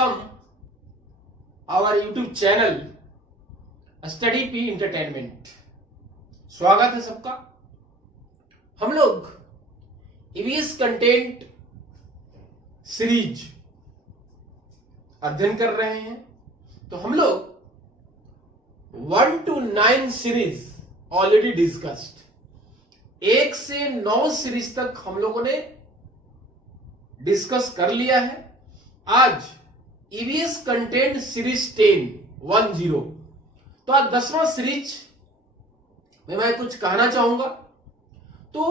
Welcome our YouTube channel study P entertainment. स्वागत है सबका। हम लोग ईवीएस कंटेंट सीरीज अध्ययन कर रहे हैं। तो हम लोग 1 to 9 सीरीज ऑलरेडी डिस्कस्ड। 1 से 9 सीरीज तक हम लोगों ने डिस्कस कर लिया है। आज ईवीएस कंटेंट सीरीज 10 तो आज 10वां सीरीज में मैं कुछ कहना चाहूंगा। तो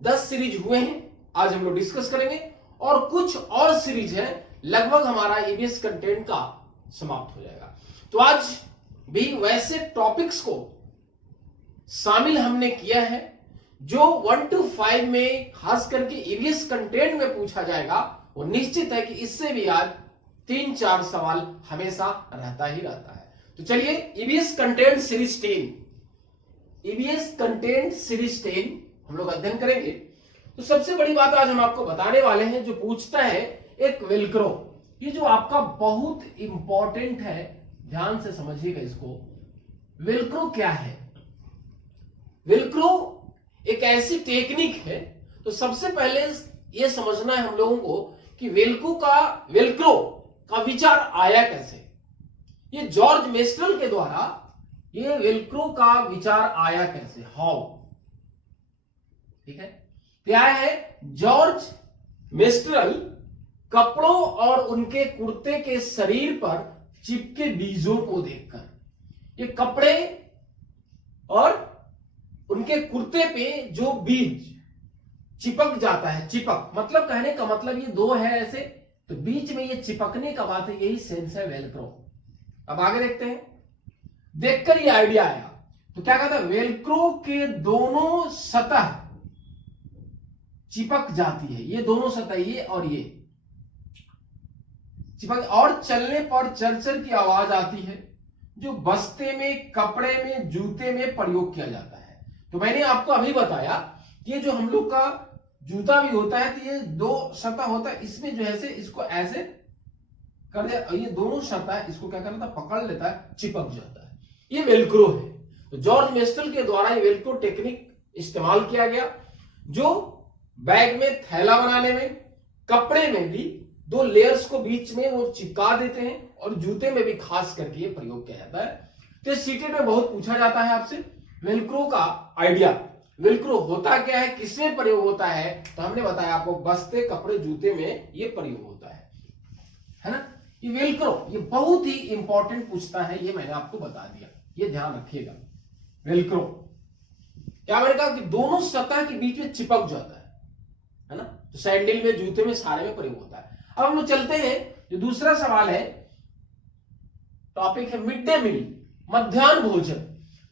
10 सीरीज हुए हैं, आज हम लोग डिस्कस करेंगे और कुछ और सीरीज है, लगभग हमारा ईवीएस कंटेंट का समाप्त हो जाएगा। तो आज भी वैसे टॉपिक्स को शामिल हमने किया है जो 1 to 5 में खास करके ईवीएस कंटेंट में पूछा जाएगा। वो निश्चित है कि इससे भी आज 3-4 सवाल हमेशा रहता ही रहता है। तो चलिए ईवीएस कंटेंट सीरीज 10 हम लोग अध्ययन करेंगे। तो सबसे बड़ी बात आज हम आपको बताने वाले हैं जो पूछता है एक वेलक्रो। ये जो आपका बहुत इंपॉर्टेंट है, ध्यान से समझिएगा इसको। वेलक्रो क्या है? वेलक्रो एक ऐसी टेक्निक है। तो सबसे पहले यह समझना है हम लोगों को कि वेलक्रो का विचार आया कैसे। ये जॉर्ज मेस्ट्रल के द्वारा ये वेलक्रो का विचार आया कैसे, हाउ। ठीक है, क्या है? जॉर्ज मेस्ट्रल कपड़ों और उनके कुर्ते के शरीर पर चिपके बीजों को देखकर, ये कपड़े और उनके कुर्ते पे जो बीज चिपक जाता है, चिपक मतलब कहने का मतलब ये दो है ऐसे, तो बीच में ये चिपकने का बात है, यही सेंस है वेलक्रो। अब आगे देखते हैं। देखकर ये आइडिया आया तो क्या कहता है, वेलक्रो के दोनों सतह चिपक जाती है, ये दोनों सतह, ये और ये चिपक, और चलने पर चरचर की आवाज आती है जो बस्ते में, कपड़े में, जूते में प्रयोग किया जाता है। तो मैंने आपको अभी बताया ये जो हम लोग का जूता भी होता है तो ये दो सतह होता है, इसमें जो है से इसको ऐसे कर दिया, ये दोनों सतह इसको क्या करता है, पकड़ लेता है, चिपक जाता है। ये वेलक्रो है। तो जॉर्ज मेस्ट्रल के द्वारा ये वेलक्रो टेक्निक इस्तेमाल किया गया, जो बैग में थैला बनाने में, कपड़े में भी दो लेयर्स को बीच में वो चिपका देते हैं, और जूते में भी खास करके ये प्रयोग किया जाता है। तो सीटेट में बहुत पूछा जाता है आपसे वेलक्रो का आइडिया, वेलक्रो होता क्या है, किसमें प्रयोग होता है। तो हमने बताया आपको बस्ते, कपड़े, जूते में ये प्रयोग होता है ना। ये वेलक्रो ये बहुत ही इंपॉर्टेंट पूछता है, ये मैंने आपको बता दिया, ये ध्यान रखिएगा। वेलक्रो क्या मैंने कहा कि दोनों सतह के बीच में चिपक जाता है ना। तो सैंडल में, जूते में, सारे में प्रयोग होता है। अब हम लोग चलते हैं, जो दूसरा सवाल है, टॉपिक है मिड डे मील, मध्याह्न भोजन।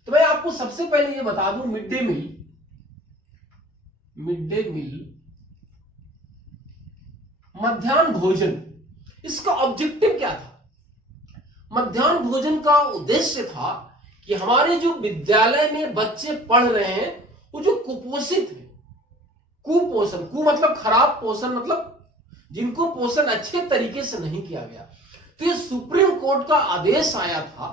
तो मैं आपको सबसे पहले ये बता दूं, मिड डे मील मध्याह्न भोजन, इसका ऑब्जेक्टिव क्या था? मध्याह्न भोजन का उद्देश्य था कि हमारे जो विद्यालय में बच्चे पढ़ रहे हैं वो जो कुपोषित है, कुपोषण, कु मतलब खराब, पोषण मतलब जिनको पोषण अच्छे तरीके से नहीं किया गया। तो ये सुप्रीम कोर्ट का आदेश आया था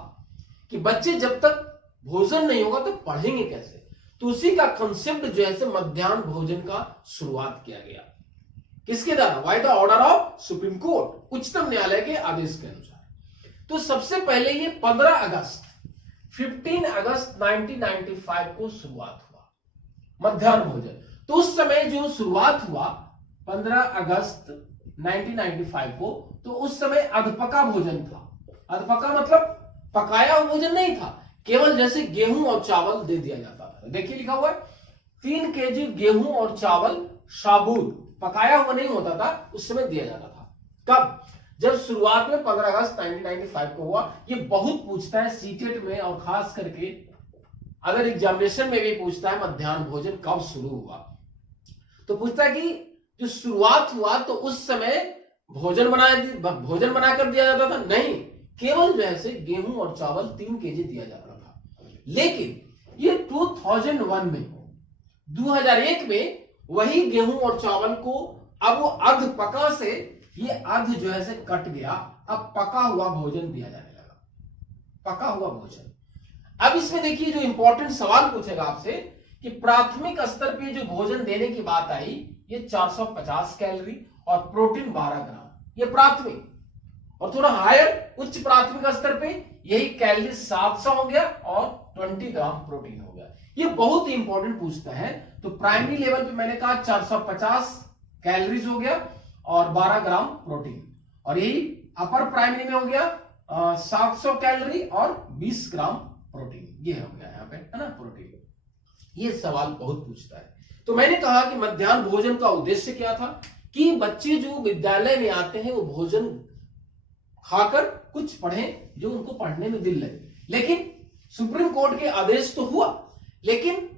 कि बच्चे जब तक भोजन नहीं होगा तो पढ़ेंगे कैसे। तो उसी का कंसेप्ट जो है मध्याह्न भोजन का शुरुआत किया गया। किसके द्वारा? By the order of supreme court, उच्चतम न्यायालय के आदेश के अनुसार। तो सबसे पहले ये 15 अगस्त 1995 को शुरुआत हुआ मध्याह्न भोजन। तो उस समय जो शुरुआत हुआ 15 अगस्त 1995 को, तो उस समय अधपका भोजन था। अधपका मतलब पकाया हुआ भोजन नहीं था, केवल जैसे गेहूं और चावल दे दिया जाता था। देखिए लिखा हुआ है 3 केजी गेहूं और चावल साबुत, पकाया हुआ नहीं होता था, उस समय दिया जाता था। कब? जब शुरुआत में 15 अगस्त 1995 को हुआ। ये बहुत पूछता है सीटेट में, और खास करके अगर एग्जामिनेशन में भी पूछता है मध्याह्न भोजन कब शुरू हुआ। तो पूछता है कि जो शुरुआत हुआ तो उस समय भोजन बनाकर दिया जाता था? नहीं, केवल जो है गेहूं और चावल 3 केजी दिया जाता था। लेकिन ये 2001 में वही गेहूं और चावल को अब वो अधपका से ये अर्ध जो है से कट गया, अब पका हुआ भोजन दिया जाने लगा, पका हुआ भोजन। अब इसमें देखिए जो इंपॉर्टेंट सवाल पूछेगा आपसे कि प्राथमिक स्तर पे जो भोजन देने की बात आई, ये 450 कैलोरी और प्रोटीन 12 ग्राम, ये प्राथमिक। और थोड़ा हायर उच्च प्राथमिक स्तर पे यही कैलोरी 700 हो गया और 20 ग्राम प्रोटीन हो गया। ये बहुत ही इंपॉर्टेंट पूछता है। तो प्राइमरी लेवल पे मैंने कहा 450 कैलोरीज हो गया और 12 ग्राम प्रोटीन, और यही अपर प्राइमरी में हो गया 700 कैलोरी और 20 ग्राम प्रोटीन, ये हो गया यहाँ पे, है ना, प्रोटीन। ये सवाल बहुत पूछता है। तो मैंने कहा कि मध्याह्न भोजन का उद्देश्य क्या था कि बच्चे जो विद्यालय में आते हैं वो भोजन खाकर कुछ पढ़ें जो उनको पढ़ने में दिल लगे। लेकिन सुप्रीम कोर्ट के आदेश तो हुआ, लेकिन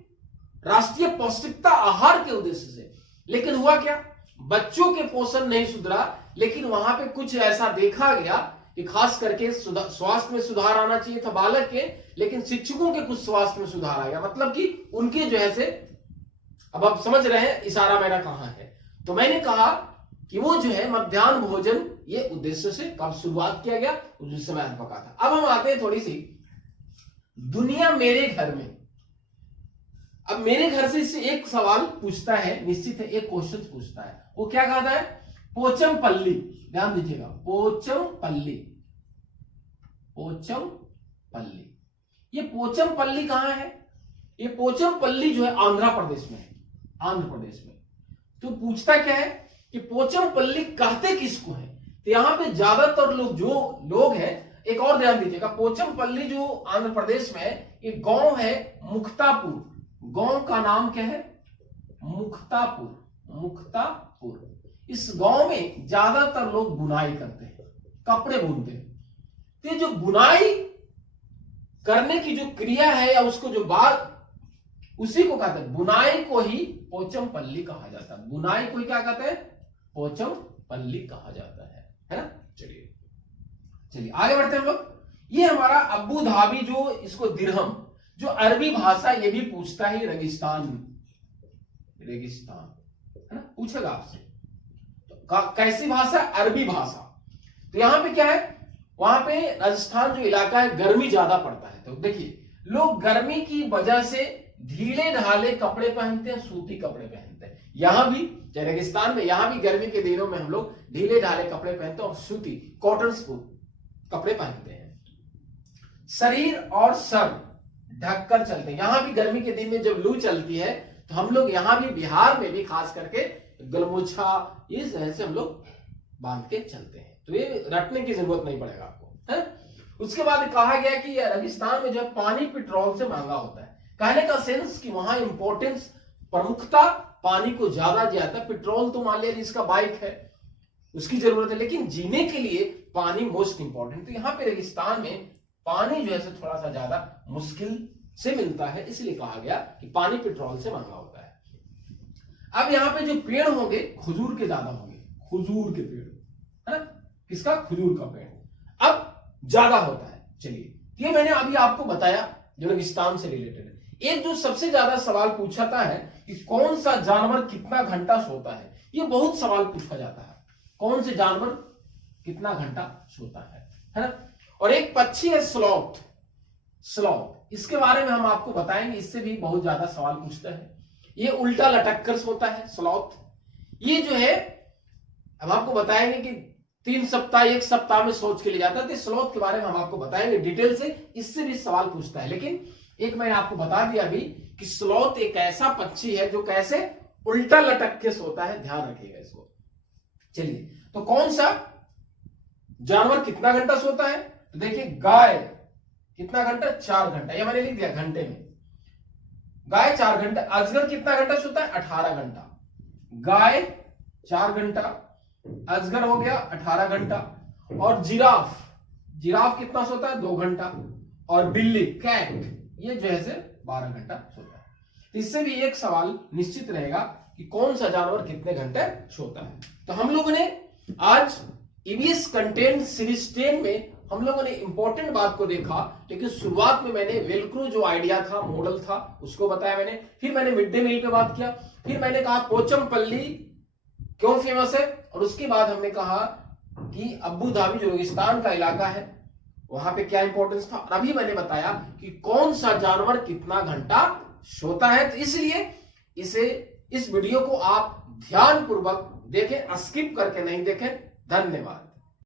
राष्ट्रीय पौष्टिकता आहार के उद्देश्य से, लेकिन हुआ क्या, बच्चों के पोषण नहीं सुधरा, लेकिन वहां पे कुछ ऐसा देखा गया कि खास करके स्वास्थ्य में सुधार आना चाहिए था बालक के, लेकिन शिक्षकों के कुछ स्वास्थ्य में सुधार आ गया। मतलब कि उनके जो है से, अब आप समझ रहे हैं इशारा मेरा कहां है। तो मैंने कहा कि वो जो है मध्याह्न भोजन ये उद्देश्य से कब शुरुआत किया गया, उस समय पका था। अब हम आते हैं थोड़ी सी दुनिया मेरे घर में। अब मेरे घर से इससे एक सवाल पूछता है, निश्चित है एक क्वेश्चन पूछता है। वो क्या कहता है, पोचमपल्ली, ध्यान दीजिएगा, पोचमपल्ली, पोचमपल्ली। ये पोचमपल्ली कहां है, ये पोचमपल्ली जो है आंध्र प्रदेश में है, आंध्र प्रदेश में। तो पूछता क्या है कि पोचमपल्ली कहते किसको है। तो यहां पे ज्यादातर लोग हैं, एक और ध्यान दीजिएगा, पोचमपल्ली जो आंध्र प्रदेश में है, एक गांव है मुक्तापुर, गांव का नाम क्या है, मुक्तापुर, मुक्तापुर। इस गांव में ज्यादातर लोग बुनाई करते हैं, कपड़े बुनते हैं। तो ये जो बुनाई करने की जो क्रिया है या उसको जो बात, उसी को कहते हैं, बुनाई को ही पोचमपल्ली कहा जाता है, बुनाई को ही क्या कहते हैं, पोचमपल्ली कहा जाता है ना। चलिए आगे बढ़ते हैं हम लोग। ये हमारा अबू धाबी, जो इसको दिरहम, जो अरबी भाषा ये भी पूछता है, रेगिस्तान, रेगिस्तान, है ना, पूछेगा आपसे। तो कैसी भाषा, अरबी भाषा। तो यहां पे क्या है, वहां पे राजस्थान जो इलाका है गर्मी ज्यादा पड़ता है। तो देखिए लोग गर्मी की वजह से ढीले ढाले कपड़े पहनते हैं, सूती कपड़े पहनते हैं। यहां भी रेगिस्तान में, यहां भी गर्मी के दिनों में हम लोग ढीले ढाले कपड़े पहनते हैं और सूती कॉटन कपड़े पहनते हैं। शरीर और सर ढककर चलते हैं। यहां भी गर्मी के दिन में जब लू चलती है तो हम लोग यहां भी, बिहार में भी खास करके गलमोछा इस तरह से हम लोग बांध के चलते हैं। तो ये रटने की जरूरत नहीं पड़ेगा आपको, है। उसके बाद कहा गया कि रेगिस्तान में जो है पानी पेट्रोल से महंगा होता है। कहने का सेंस कि वहां इंपॉर्टेंस, प्रमुखता पानी को ज्यादा दिया जाता है। पेट्रोल तो मान लिया जिसका बाइक है उसकी जरूरत है, लेकिन जीने के लिए पानी मोस्ट इंपॉर्टेंट। तो यहाँ पे रेगिस्तान में पानी जो है थोड़ा सा ज्यादा मुश्किल से मिलता है, इसलिए कहा गया कि पानी पेट्रोल से महंगा होता है। अब यहाँ पे जो पेड़ होंगे खजूर के ज्यादा होंगे, खजूर के पेड़, है ना, किसका, खजूर का पेड़ अब ज्यादा होता है। चलिए ये मैंने अभी आपको बताया जो रेगिस्तान से रिलेटेड है। एक जो सबसे ज्यादा सवाल पूछाता है कि कौन सा जानवर कितना घंटा सोता है, ये बहुत सवाल पूछा जाता है, कौन से जानवर कितना घंटा सोता है ना। और एक पक्षी है स्लॉथ, स्लॉथ, इसके बारे में हम आपको बताएंगे, इससे भी बहुत ज्यादा सवाल पूछते हैं। ये उल्टा लटक कर सोता है स्लॉथ। ये जो है अब आपको बताएंगे कि 3 सप्ताह 1 सप्ताह में सोच के लिए जाता है। तो स्लॉथ के बारे में हम आपको बताएंगे डिटेल से, इससे भी सवाल पूछता है। लेकिन एक मैंने आपको बता दिया अभी कि स्लॉथ एक ऐसा पक्षी है जो कैसे उल्टा लटक के सोता है, ध्यान रखिएगा इसको। चलिए तो कौन सा जानवर कितना घंटा सोता है, तो देखिए गाय कितना घंटा, 4 घंटा, ये मैंने लिख दिया घंटे में, गाय 4 घंटा। अजगर कितना घंटा सोता है, 18 घंटा। गाय 4 घंटा, अजगर हो गया 18 घंटा। और जिराफ, जिराफ कितना सोता है, 2 घंटा। और बिल्ली, कैट, ये जो है 12 घंटा सोता है। इससे भी एक सवाल निश्चित रहेगा कि कौन सा जानवर कितने घंटे सोता है। तो हम लोगों ने आज ईवीएस कंटेंट सीरीज 10 में हम लोगों ने इंपॉर्टेंट बात को देखा। लेकिन शुरुआत में मैंने वेलक्रो जो आइडिया था, मॉडल था, उसको बताया मैंने। फिर मैंने मिड डे मील पे बात किया। फिर मैंने कहा पोचमपल्ली क्यों फेमस है, और उसके बाद हमने कहा कि अबू धाबी जो रेगिस्तान का इलाका है वहां पे क्या इंपॉर्टेंस था, और अभी मैंने बताया कि कौन सा जानवर कितना घंटा सोता है। तो इसलिए इस वीडियो को आप ध्यान पूर्वक देखें, स्किप करके नहीं देखें। धन्यवाद।